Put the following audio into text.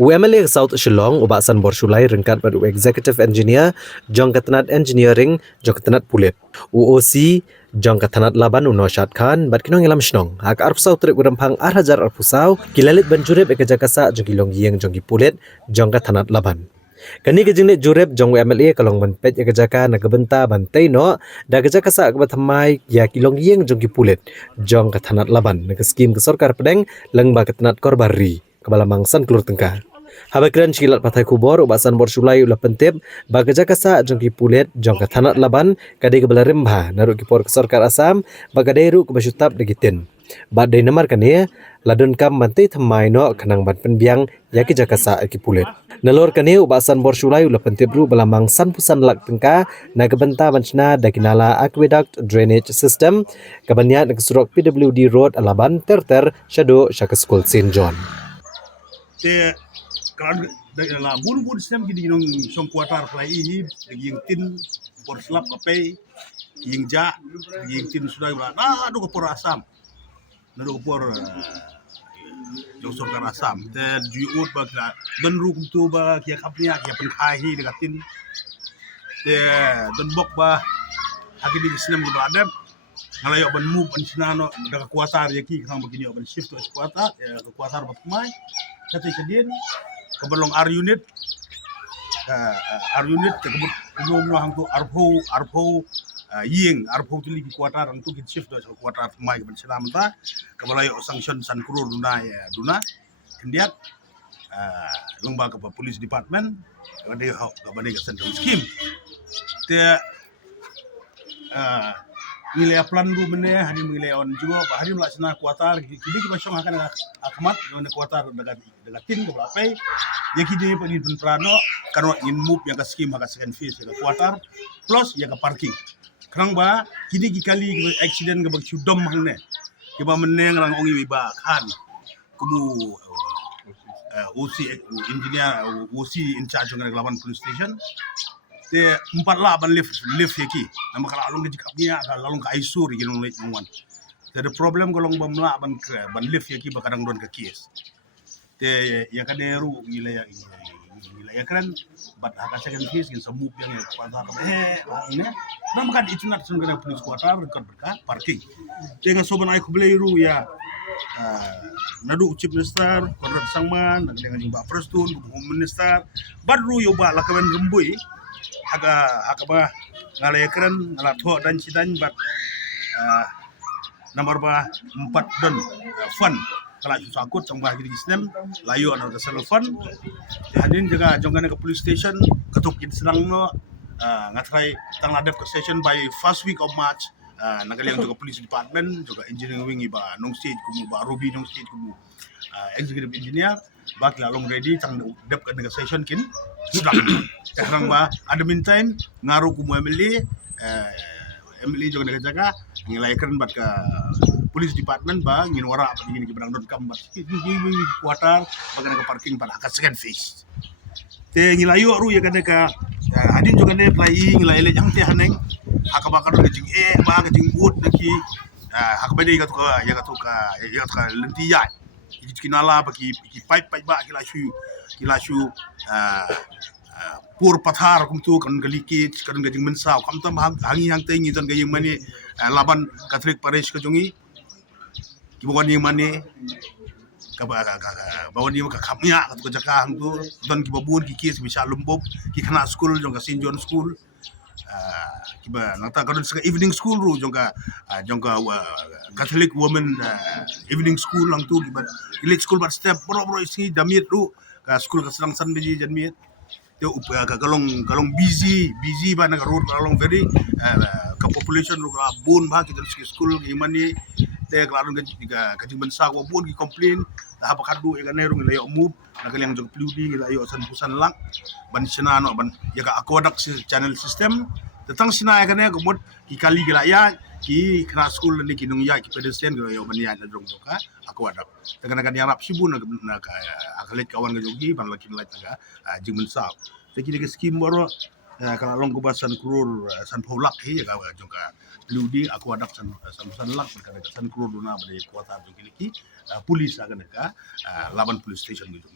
UMLA South Shillong ubak San Borsulai rengkat pada Executive Engineer Jong Katanat Engineering Jong Katanat Pulit UOC Jong Katanat Laban Uno Syad Khan bat kinong ilam shnong hak arpsau trik urempang arhajar arpusau kilalit banjurib ekajakasa jong kilong gieng jong Pulit Jong Katanat Laban Kani kejinglit jurib jong UMLA kalong menpet ekajaka nagabenta bantai no da kejakasa kebatamai ya kilong gieng jong Pulit Jong Katanat Laban nagaskim kesorkar pedeng lengba Katanat Korbari kebalamangsan kelur tengkar Habakran cikilat patai kubor ubasan borsulai ulah pentip bagaja kasa jongki pulet jongka tanat laban kadai kebala rembha naruk kipor kesorkar asam bagadai ru kebasyutap degitin. Badai namar kania ladun kam mantai thamai no kanang ban penbiang yaki jakasa aki pulet. Nalor kania ubasan borsulai ulah pentip ru belamang san pusan lak tengka naga benta bancna dakinala aqueduct drainage system kabanyat kesurok PWD road alaban terter shadow syaka school St John. Kalau dalam bun sistem gini nong song kuatar play ini yang tin por slap kape yang yang tin sudah berada aduh por asam nado por jong sorkar asam dan juut bagla dan rukum tu ba kia kapnya kia pengkahi dekat tin dan bok ba haki di sistem berada ngalayok ban move ban sinano daga kuatar yaki kang begini ban shift to kuatar ya kuatar batmai satu sedin keberlong R unit kebut belum hang tu arpo ying arpo tu lagi kuatar tu kita shift dari kuatar mai ke bensin ta kebalayo sanction san krur duna kendiat lembaga police department kabade ke central scheme te nilai plan ru mene hari nilai on juga hari melaksana kuatar kini kita syong akan akmat dengan kuatar dekat tin ke belapai ya kini pergi penprano karena in move yang ke scheme hak second phase ke kuatar plus yang ke parking kerang ba kini kali accident ke bang cudom hangne ke ba meneng rang ongi ba kan kumu OC engineer OC in charge dengan lawan police station te 4 lah ban lift yaki nama kala alung di kapnya alung ka aisur ginong late one the problem golong bamla ban lift yaki bakadang don ka kies te ya kaderu gila ya keren bat haka second phase gin samu yang pada ini nama kan itu nat sun kana police quarter record berka parking te ga soban ay kubleiru ya nadu chief minister Konrad Sangman dengan jumpa prestun home minister badru yo ba lakaban rumbui aga ba ngalay keren ngalat ho dan cidan bat nomor ba 4 don fund kalau sakut sang bahagi di sistem layu ana kesel fund hadin jaga jongane ke police station ketuk sedang no ngatrai tang ladap ke session by first week of March nagaliang juga police department juga engineering wing iba nong stage kumu ba Ruby nong stage kumu executive engineer bak lalong ready tang dap ke negotiation kin sudah sekarang ba ada meantime ngaru kumu MLA juga jaga nilai keren bat ke police department ba ngin wara apa ngin ke berang kam bat ini kuatar bagan ke parking pada hak second phase te ngilayu ru ya kada ka hadin juga ne flying nilai yang te haneng hak bakar ke jing ba ke jing wood naki hak bade ka ya lentiya iki kinala bagi pipe ba kilashu pur pathar kum tu kan galikit kan gajing mensau kam tam hangi hang tengi dan gayeng mani laban katrik paris ke jongi kibawan yang mani bawan dia ka kamya ka jaka hang tu dan kibabun kikis bisa lumbob ki kana school jong ka St John school kiba nata kadon sa evening school ru jong ka Catholic women evening school hang tu kiba elite school but step bro isi damit ru ka school ka sedang san biji jamit kalong busy ba na road kalong very ka population ru ka bun ba kita school gimana te kalong ka jing bansa ko bun ki complain da ha bakadu e ganero ngi layo move na kaliang jog pludi ngi layo san pusan lang ban sinano ban ya ka aqueduct channel system tetang sina ya kane gumot ki kali gila ya ki kena school ni kinung ya ki pedestrian go yo ban ya na dong ka aqueduct tegana kan yarap sibun na ka akalit kawan ga jogi ban lakin lat ga jing bansa te ki de scheme boro kalau long kubasan krur san polak hi ya juga pludi aqueduct san lak berkata san krur duna pada kuota jogiliki polis akan ka laban police station gitu